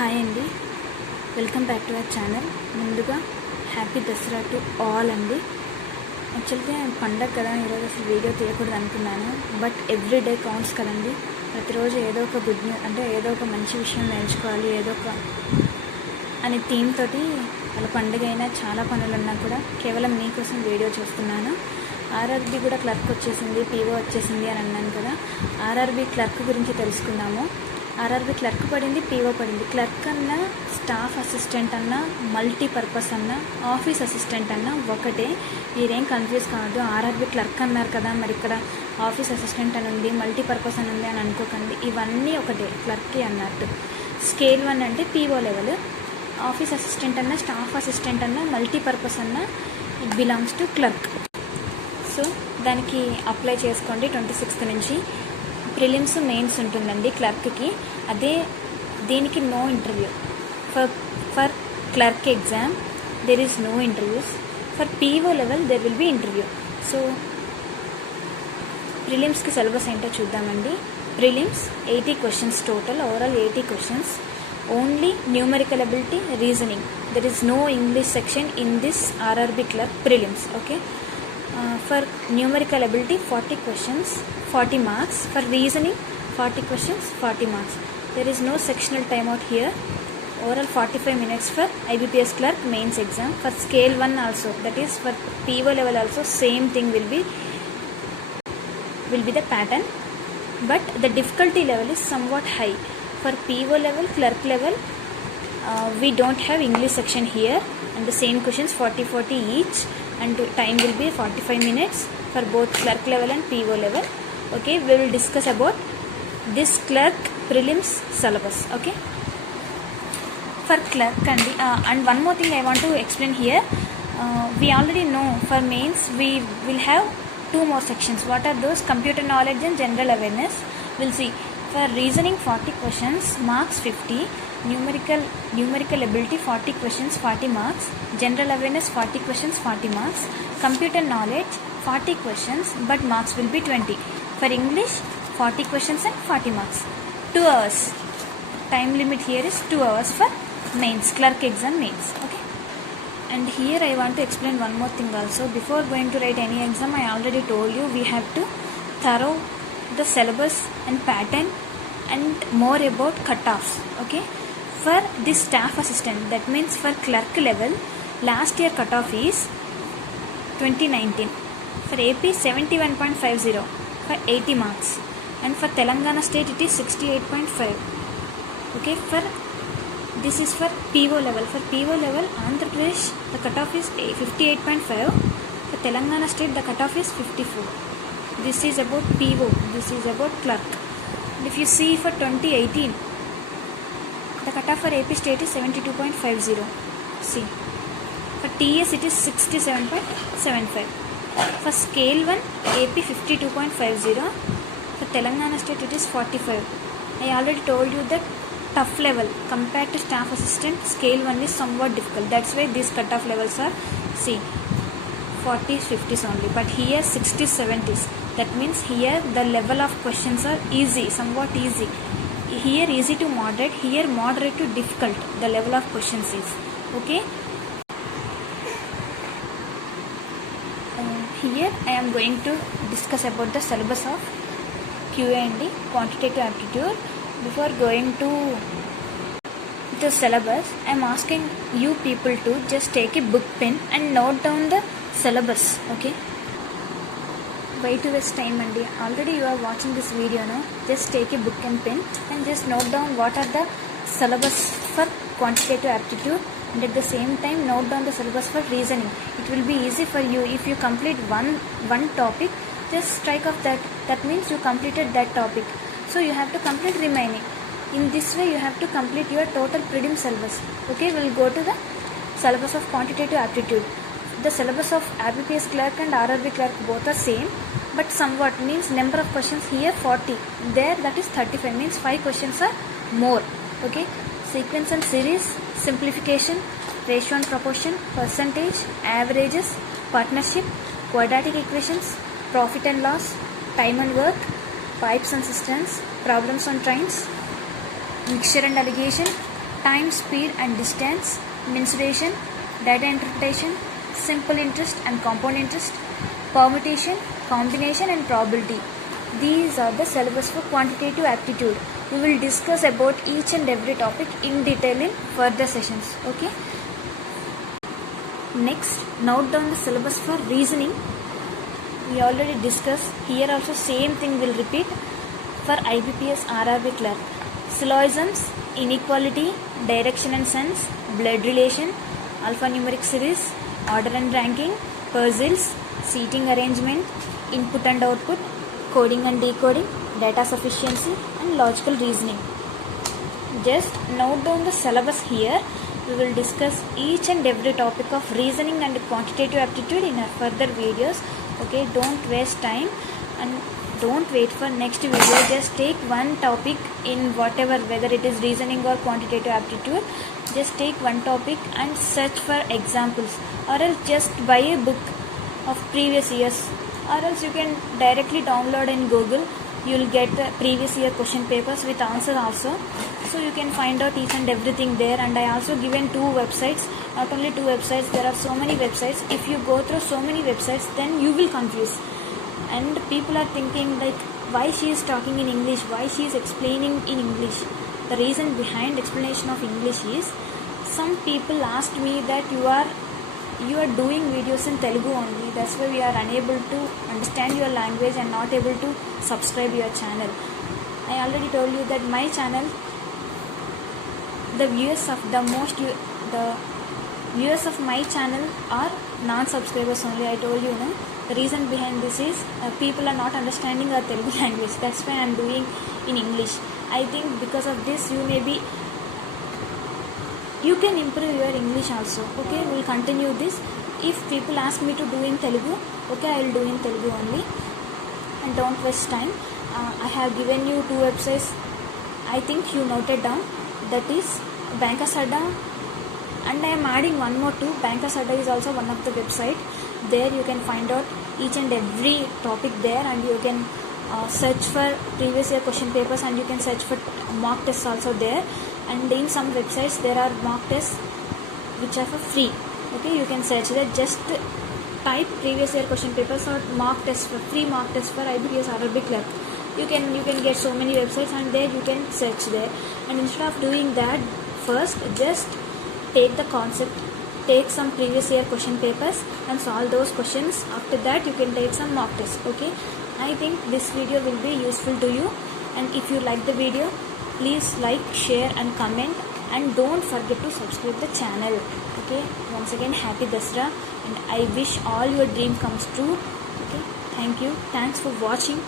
Hi అండి, welcome back to our channel. ముందుగా happy Dasara to all అండి. యాక్చువల్గా పండగ కదా, ఈరోజు అసలు వీడియో తీయకూడదు అనుకున్నాను. బట్ ఎవ్రీ డే కౌంట్స్ కదండి. ప్రతిరోజు ఏదో ఒక గుడ్ న్యూస్ అంటే ఏదో ఒక మంచి విషయం నేర్చుకోవాలి, ఏదో ఒక అనే థీమ్ తోటి వాళ్ళ పండుగ అయినా చాలా పనులు ఉన్నా కూడా కేవలం మీకోసం వీడియో చూస్తున్నాను. ఆర్ఆర్బీ కూడా క్లర్క్ వచ్చేసింది, పీఓ వచ్చేసింది అని అన్నాను కదా. ఆర్ఆర్బీ క్లర్క్ గురించి తెలుసుకుందాము. ఆర్ఆర్బీ క్లర్క్ పడింది, పీఓ పడింది. క్లర్క్ అన్నా, స్టాఫ్ అసిస్టెంట్ అన్నా, మల్టీపర్పస్ అన్నా, ఆఫీస్ అసిస్టెంట్ అన్నా ఒకటే. మీరేం కన్ఫ్యూజ్ కావద్దు. ఆర్ఆర్బీ క్లర్క్ అన్నారు కదా, మరి ఇక్కడ ఆఫీస్ అసిస్టెంట్ అని ఉంది, మల్టీపర్పస్ అని ఉంది అని అనుకోకండి. ఇవన్నీ ఒకటే, క్లర్కే అన్నట్టు. స్కేల్ 1 అంటే పీఓ లెవెల్. ఆఫీస్ అసిస్టెంట్ అన్నా, స్టాఫ్ అసిస్టెంట్ అన్నా, మల్టీపర్పస్ అన్నా it belongs to clerk. So దానికి అప్లై చేసుకోండి 26th నుంచి. ప్రిలిమ్స్ మెయిన్స్ ఉంటుందండి క్లర్క్కి. అదే దీనికి no interview. For clerk exam there is no interviews. For PO level there will be interview. So ప్రిలిమ్స్కి సిలబస్ ఏంటో చూద్దామండి. Prelims 80 questions total, overall 80 questions. Only numerical ability, reasoning. There is no English section in this RRB clerk prelims. Okay. For numerical ability 40 questions, 40 marks. For reasoning 40 questions, 40 marks. There is no sectional timeout here. Overall 45 minutes for IBPS clerk mains exam. For scale 1 also, that is for PO level also, same thing will be the pattern, but the difficulty level is somewhat high. For PO level, clerk level, we don't have English section here, and the same questions 40 each, and time will be 45 minutes for both clerk level and PO level. Okay, we will discuss about this clerk prelims syllabus. Okay, for clerk and one more thing I want to explain here. We already know for mains we will have 2 more sections. What are those? Computer knowledge and general awareness. We'll see. For reasoning 40 questions, marks 50. Numerical ability 40 questions, 40 marks. General awareness 40 questions, 40 marks. Computer knowledge 40 questions, but marks will be 20. For English 40 questions and 40 marks. 2 hours. Time limit here is 2 hours for mains, clerk exam mains. Okay. And here I want to explain one more thing also. Before going to write any exam, I already told you we have to thorough the syllabus and pattern and more about cutoffs. Okay. For this staff assistant, that means for clerk level, last year cutoff is 2019. For AP 71.50 for 80 marks, and for Telangana state it is 68.5. Okay, for this is for PO level. For PO level, Andhra Pradesh the cutoff is 58.5. For Telangana state the cutoff is 54. This is about PO. This is about clerk. And if you see for 2018, the cutoff for AP state is 72.50. See, for TS it is 67.75. For scale 1, AP 52.50. For Telangana state it is 45. I already told you that tough level compared to staff assistant, scale 1 is somewhat difficult. That's why these cutoff levels are, see, 40s, 50s only. But here 60s, 70s. That means here the level of questions are easy, somewhat easy. Here easy to moderate, here moderate to difficult the level of questions is. Okay. Here I am going to discuss about the syllabus of QA&D, quantitative aptitude. Before going to the syllabus, I am asking you people to just take a book pen and note down the syllabus. Okay. Why to waste time andi? Already you are watching this video, no? Just take a book and pen and just note down what are the syllabus for quantitative aptitude, and at the same time note down the syllabus for reasoning. It will be easy for you if you complete one topic. Just strike off that. That means you completed that topic. So you have to complete remaining. In this way you have to complete your total prelim syllabus. Okay, we'll go to the syllabus of quantitative aptitude. The syllabus of IBPS clerk and RRB clerk both are same, but somewhat means number of questions here 40. There that is 35, means 5 questions are more. Okay. Sequence and series, simplification, ratio and proportion, percentage, averages, partnership, quadratic equations, profit and loss, time and work, pipes and cisterns, problems on trains, mixture and alligation, time, speed and distance, mensuration, data interpretation, simple interest and compound interest, permutation, combination and probability. These are the syllabus for quantitative aptitude. We will discuss about each and every topic in detail in further sessions. Okay. Next, note down the syllabus for reasoning. We already discussed. Here also same thing will repeat for IBPS RRB clerk. Syllogisms, inequality, direction and sense, blood relation, alphanumeric series, order and ranking, puzzles, seating arrangement, input and output, coding and decoding, data sufficiency and logical reasoning. Just note down the syllabus here. We will discuss each and every topic of reasoning and quantitative aptitude in our further videos. Okay, don't waste time and don't wait for next video. Just take one topic in whatever, whether it is reasoning or quantitative aptitude. Just take one topic and search for examples, or else just buy a book of previous years, or else you can directly download in Google. You will get the previous year question papers with answer also, so you can find out each and everything there. And I also given 2 websites, not only 2 websites, there are so many websites. If you go through so many websites, then you will confuse, and people are thinking like, why she is talking in English, why she is explaining in English. The reason behind explanation of English is, some people asked me that you are doing videos in Telugu only, that's why we are unable to understand your language and not able to subscribe your channel. I already told you that my channel, the viewers of my channel are non-subscribers only. I told you, no? The reason behind this is people are not understanding our Telugu language, that's why I am doing in English. I think because of this you can improve your English also. Okay, we will continue this. If people ask me to do in Telugu, okay, I will do in Telugu only, and don't waste time. I have given you 2 websites, I think you noted down, that is Bankasada, and I am adding one more too. Bankasada is also one of the website. There you can find out each and every topic there, and you can search for previous year question papers, and you can search for mock tests also there. And in some websites there are mock tests which are for free. Okay, you can search there. Just type previous year question papers or mock tests, for free mock tests for IBPS RRB clerk. You can get so many websites, and there you can search there. And instead of doing that, first just take the concept, take some previous year question papers and solve those questions. After that you can take some mock tests. Okay, I think this video will be useful to you, and if you like the video, please like, share and comment, and don't forget to subscribe the channel. Okay, once again happy Dasra, and I wish all your dream comes true. Okay, thank you, thanks for watching.